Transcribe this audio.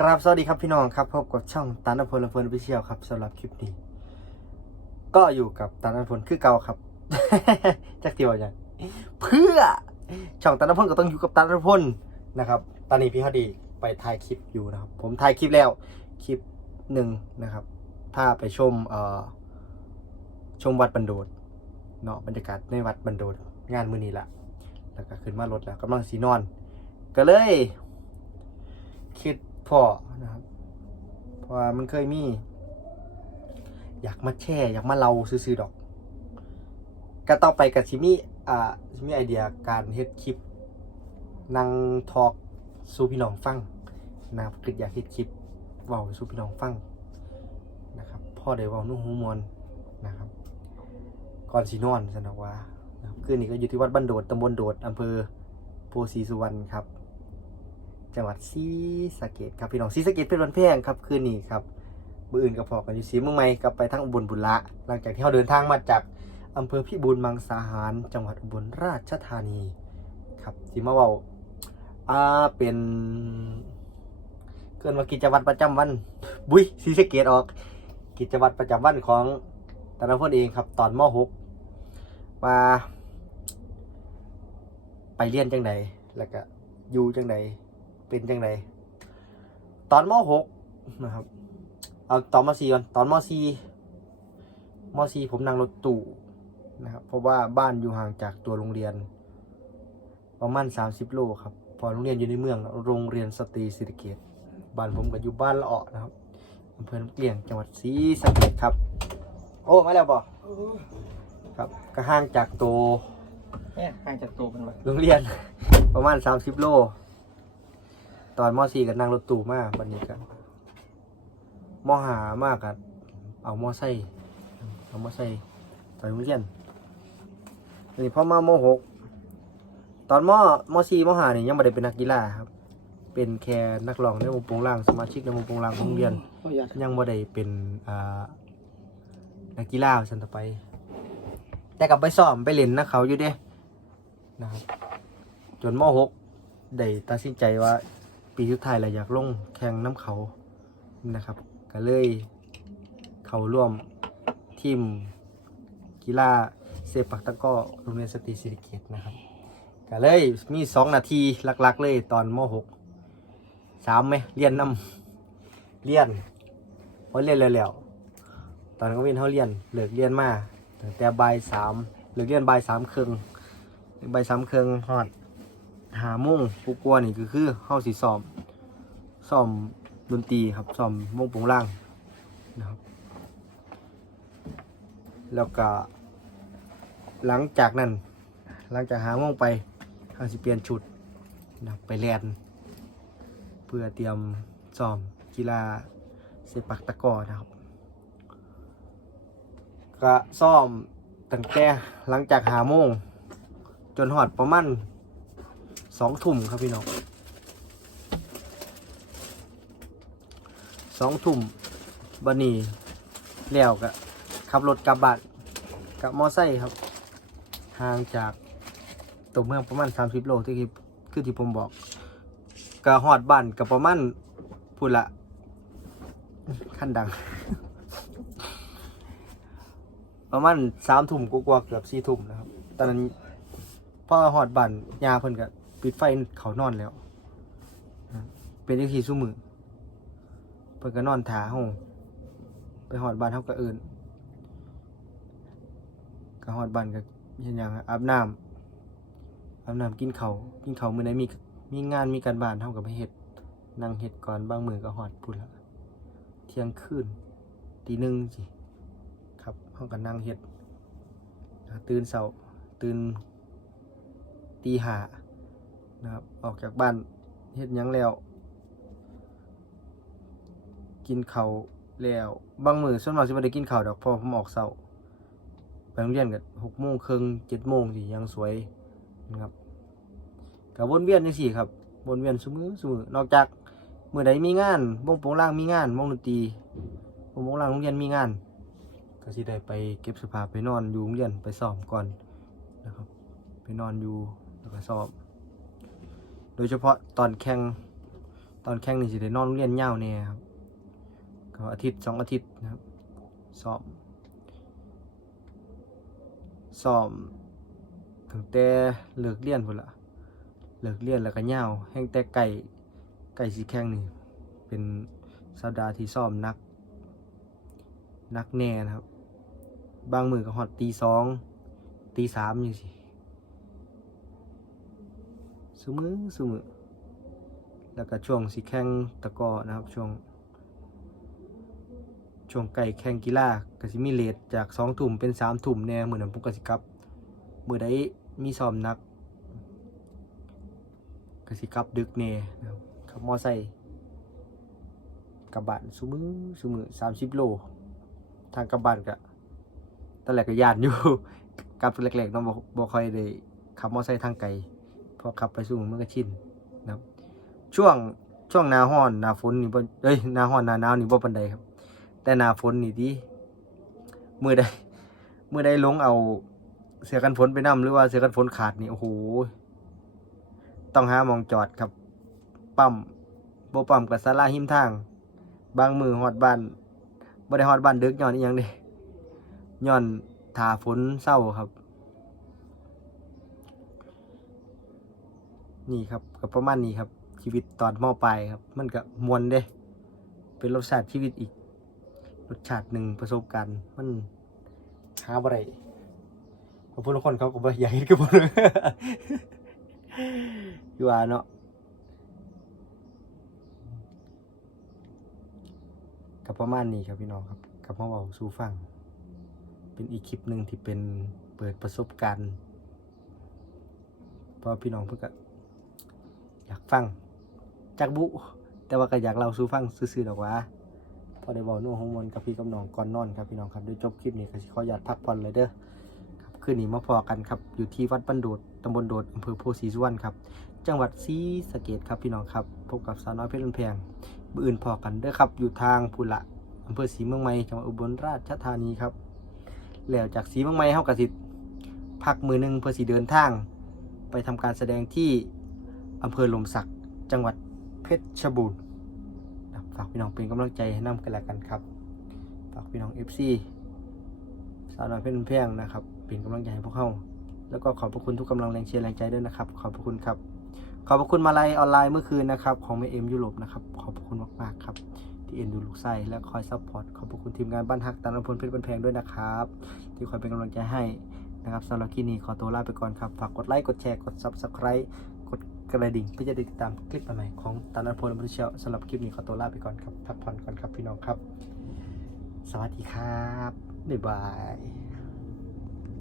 กราบสวัสดีครับพี่น้องครับพบกับช่องตานอพลพลินพิเชียวครับสำหรับคลิปนี้ ก็อยู่กับตานอพลคือเก่าครับ จักเตียวอย่างเพื่อช่องตานอพลก็ต้องอยู่กับตานอพลนะครับ ตอนนี้พี่ฮอดีไปถ่ายคลิปอยู่นะครับ ผมถ่ายคลิปแล้วคลิปหนึ่งนะครับถ้าไปชมเอ่อชมวัดบันโดดเนาะบรรยากาศในวัดบันโดดงานมือนี้ละแล้วก็ขึ้นมารถแล้วกำลังสีนอน ก็เลย พ่อนะครับ เพราะว่ามันเคยมี อยากมาแช่ อยากมาเล่าซื้อๆดอก ก็ต่อไปกับชิมีอ่าชิมีไอเดียการเฮ็ดคลิปนั่งทอกสู่พี่น้องฟังนะครับคืออยากเฮ็ดคลิปเว้าสู่พี่น้องฟังนะครับพ่อได้เว้านุ่งหูมวลนะครับ ก่อนสินอนสนอกว่าคืนนี้ก็อยู่ที่วัดบ้านโดดตำบลโดดอำเภอโพธิ์ศรีสุวรรณครับ จังหวัดศรีสะเกดครับพี่น้องศรีสะเกดเป็นวันแพงครับคืนนี้ครับมืออื่นก็พอกันอยู่สีเมืองใหม่กลับไปทางอุบลบุรีหลังจากที่เราเดินทางมาจากอำเภอพิบูลมังสาหาร จังหวัดอุบลราชธานีครับที่มาเว่าอ่าเป็นเกินว่ากิจวัตรประจำวัน บุ้ยศรีสะเกดออก กิจวัตรประจำวันของแต่ละคนเองครับ ตอนม .6 มาไปเรียนจังใดแล้วก็อยู่จังใด เป็นจังไดตอนม .6 นะครับ เอาตอนม .4 ก่อนตอนม .4 ม .4 ผมนั่งรถตู้นะครับเพราะว่าบ้านอยู่ห่างจากตัวโรงเรียน ประมาณ 30 โลครับพอโรงเรียนอยู่ในเมือง โรงเรียนสตรีศิริเกตบ้านผมก็อยู่บ้านละเาะนะครับอำเภอน้ำเกลี้ยงจังหวัดศรีสะเกษครับ โอ้มาแล้วบ่ครับก็ห่างจากตัวเนี่ยห่างจากตัวมันมาโรงเรียน ประมาณ 30 โล ตอนม .4 ก็นั่งรถตู้มาบันนี้กันมหามากกันเอามอไซค์เอามอไซค์ไปโรงเรียนอันนี้พ่อมามหกตอนมอมอสี่มห้านี่ยังไม่ได้เป็นนักกีฬาครับ เป็นแค่นักร้องในวงโปงล่างสมาชิกในวงโปงล่างของโรงเรียน ยังบ่ได้เป็นอ่านักกีฬาสันต่อไป แต่กลับไปซ้อมไปเล่นนะเขาอยู่เด้นะครับจนม .6 ได้ตัดสินใจว่า ปีสุดท้ายเราอยากลงแข่งน้ำเขานะครับ ก็เลยเขาร่วมทีมกีฬาเซปักตะก้อโรงเรียนสตรีศิริเกตนะครับก็เลยมีสองนาทีหลักๆ เลยตอนม .6 สามไหมเรียนน้ำเรียนพอเรียนแล้วๆตอนนั้นก็เวียนเขาเรียนเลิกเรียนมาตั้งแต่บ่ายสามเลิกเรียนบ่ายสามครึ่งบ่ายสามครึ่งฮอด หาโมงกูกลัวนี่ก็คือเข้าสีซ้อมซ้อมดนตรีครับซ้อมโมงโปงล่างนะครับ แล้วก็ หลังจากนั้น หลังจากหาโมงไปเขาสิเปลี่ยนชุดนะครับไปเรียนเพื่อเตรียมซ้อมกีฬาเซปักตะกอนะครับก็ซ้อมตั้งแต่หลังจากหาโมงจนหอดประมาณ สองทุ่มครับพี่น้องสองทุ่มบันนีแล้วก็ขับรถกลับบ้านกับมอไซค์ครับห่างจากตัวเมืองประมาณ 30 โลที่คือที่ผมบอกก็หอดบ้านกับประมาณพูดละขั้นดัง ประมาณสามทุ่มกว่าเกือบสี่ทุ่มนะครับ ตอนนั้นพอหอดบ้านยาเพิ่นก็ ปิดไฟเขานอนแล้ว เป็นยังทีสู้มือเพิ่นก็นอนถาห้องไปหอดบ้านเฮาก็เอิ้นก็หอดบ้านก็เฮ็ดหยังอาบน้ำอาบน้ำกินข้าวกินข้าวมื้อใดมีมีงานมีการบ้านเฮาก็ไปเฮ็ดนั่งเฮ็ดก่อนบางมื้อก็ฮอดพุ่นละเที่ยงคืนตีหนึ่งสิครับเฮาก็นั่งเฮ็ดตื่นเช้าตื่นตีห้า นะครับออกจากบ้านเฮ็ดยังแล้ว กินข้าวแล้วบางมือส่วนมากสิบ่ได้กินข้าวดอกพราะผมออกเช้าไปโรงเรียนก็หกโมงครึ่งเจ็ดโมงสิยังสวยนะครับก็วนเวียนจังซี่ครับวนเวียนซุมือซุมือนอกจากมื้อใดมีงานวงโปงล่างมีงานวงดนตรีวงโปงล่างโรงเรียนมีงาน ก็สิได้ไปเก็บสื้อผ้าไปนอนอยู่โรงเรียนไปซ้อมก่อนนะครับ ไปนอนอยู่แล้วก็ซ้อมโด ยเฉพาะตอนแข่งตอนแข่งนี่สิได้นอนเรียนยาวแน่ยครับก็อาทิตย์สองอาทิตย์นะครับซ้อมซ้อมตั้งแต่เลิกเรียนพุ่นละเลิกเรียนแล้วก็ยาวแห่งแต่ไก่ไก่สิแข่งนี่เป็นสัปดาห์ที่ซ้อมนัก นักแน่นะครับ บางมือก็ฮอดตีสองตีสามอยู่สิ สมือสมือแล้วก็ช่วงสิแข่งตะกอนะครับช่วง ช่วงไก่แข่งกีฬาก็สิมีเลทจากสองถุ่มเป็นสามถุ่มแน่เหมือนผมก็สิกลับเมือใดมีซ้อมหนักก็สิกลับดึกแน่ครับขับมอไซค์กลับบ้านสุมือสุมือสามสิบโล ทางกลับบ้านก็ตอนแรกก็ยานอยู่ กลับแรกๆเนาะบ่บ่ค่อยได้ขับมอไซค์ทางไกล พอขับไปสู่มันก็ชินนะครับ ช่วงช่วงหน้าร้อนหน้าฝนนี่บ่เอ้ยหน้าร้อนหน้าหนาวนี่บ่ปานใดครับ แต่หน้าฝนนี่ดีมื้อใดมื้อใดลงเอาเสื้อกันฝนไปนํหรือว่าเสื้อกันฝนขาดนี่โอ้โหต้องหามองจอดครับ ปั๊มบ่ปั๊มกับศาลาหิมทาง บางมือฮอดบ้านบ่ได้ฮอดบ้านดึกย้อนอีหยังเด้ย้อนท่าฝนเศร้าครับ นี่ครับก็ประมาณนี้ครับ ชีวิตตอนมปลายครับ มันก็มวนเด้ เป็นรสชาติชีวิตอีก รสชาติหนึ่งประสบการณ์มันหาบ่ได้เพราะพวกคนเขาก็บ่อยากเห็นกับผมเลยอยู่ว่าเนาะกับประมาณนี้ครับพี่น้องครับกับพ่อเบาสู่ฟัง เป็นอีกคลิปหนึ่งที่เป็นเปิดประสบการณ์เพราะพี่น้องเพื่อก็ อยากฟังจากบุ แต่ว่าก็อยากเล่าสู่ฟังซื่อๆดอกว่าพอได้บอกนู่นของมวลกับพี่กับน้องก่อนนอนครับพี่น้องครับโดยจบคลิปนี้ก็ขออยากพักผ่อนเลยเด้อครับคืนนี้มาพอกันครับอยู่ที่วัดบันโดดตำบลโดดอำเภอโพธิ์ศรีสุวรรณครับจังหวัดศรีสะเกดครับพี่น้องครับพบกับสาวน้อยเพชรบุญแพงอื่นพอกันเด้อครับอยู่ทางพุละอำเภอศรีเมืองใหม่จังหวัดอุบลราชธานีครับแล้วจากศรีเมืองใหม่เฮากะสิพักมือหนึงเพื่อสิเดินทาง ไปทำการแสดงที่ อำเภอลมศักดิ์จังหวัดเพชรบูรณ์ฝากพี่น้องเป็นกำลังใจให้น้ำกันล้วกันครับ ฝากพี่น้อง FC สาวน้อยเพชรบุญเพียงนะครับเป็นกำลังใจให้พวกเขาแล้วก็ขอบพระคุณทุกกำลังแรงเชียร์แรงใจด้วยนะครับ ขอบพระคุณครับ ขอบพระคุณมาลัยออนไลน์เมื่อคืนนะครับของเมเอ็มยุโรปนะครับขอบพระคุณมากๆครับที่เอ็นดูลูกไส้และคอยซัพพอร์ตขอบพระคุณทีมงานบ้านฮักตามพลเพชรบันแพงด้วยนะครับ ที่คอยเป็นกำลังใจให้นะครับสำหรับคลินี้ขอตัวลาไปก่อนครับฝากกดไลค์กดแชร์กด Subscribe กระดิ่งเพื่อจะติดตามคลิปใหม่ของตานันพลบริเชียวสำหรับคลิปนี้ขอตัวลาไปก่อนครับพักผ่อนก่อนครับพี่น้องครับ สวัสดีครับ บ๊ายบาย